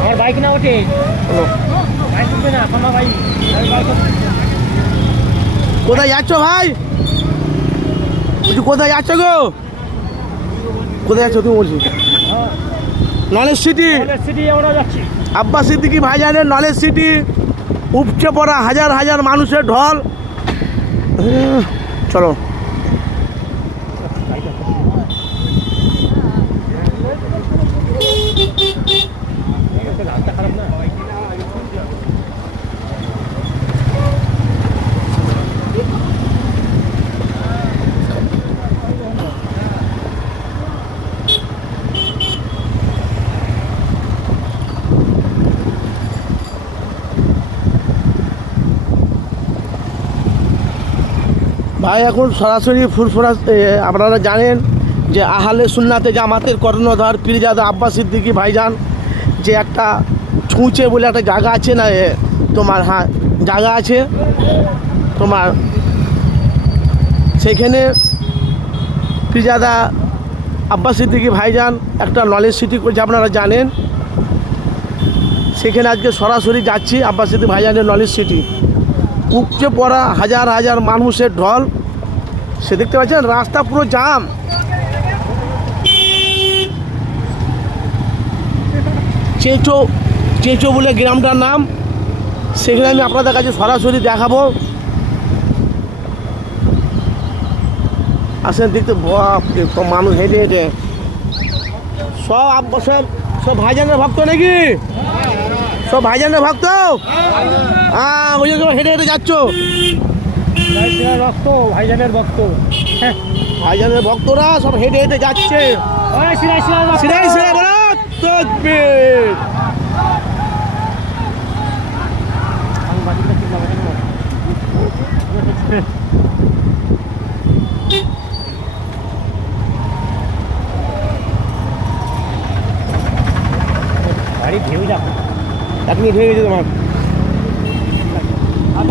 আমার বাইক না ওঠে, বাইক উঠবে না আমার ভাই। কোথায় যাচ্ছ ভাই? বলছি কোথায় যাচ্ছ গো? কোথায় যাচ্ছ তুমি? বলছি নলেজ সিটি। সিটি আমরা যাচ্ছি। আব্বাস সিদ্দিকী ভাইজানের নলেজ সিটি, উপচে পড়া হাজার হাজার মানুষের ঢল। চলো রাস্তা খারাপ না। ভাই এখন সরাসরি ফুরফুরা আপনারা জানেন যে আহলে সুন্নাতে জামাতের কর্ণধার পীরজাদা আব্বাস সিদ্দিকী ভাইজান যে একটা ছুঁচে বলে একটা জায়গা আছে না তোমার, হ্যাঁ জায়গা আছে তোমার, সেখানে পীরজাদা আব্বাস সিদ্দিকী ভাইজান একটা নলেজ সিটি করছে আপনারা জানেন। সেখানে আজকে সরাসরি যাচ্ছি আব্বাস সিদ্দিকী ভাইজানের নলেজ সিটি। উপচে পড়া হাজার হাজার মানুষের ঢল, সে দেখতে পাচ্ছেন রাস্তা পুরো জাম। চেঁচো বলে গ্রামটার নাম, সেখানে আমি আপনাদের কাছে সরাসরি দেখাবো। আসেন দেখতে, সব মানুষ হেঁটে হেঁটে, সব সব সব ভাইজানের ভক্ত নাকি? সব ভাইজানের ভক্ত? হ্যাঁ, ওই জন্য হেঁটে হেঁটে যাচ্ছ। ভক্ত, ভাইজানের ভক্ত, ভাইজানের ভক্তরা সব হেঁটে হেঁটে যাচ্ছে। গাড়ি ঢেউ যাক, এক মিনিট হয়ে গেছে তোমার। আর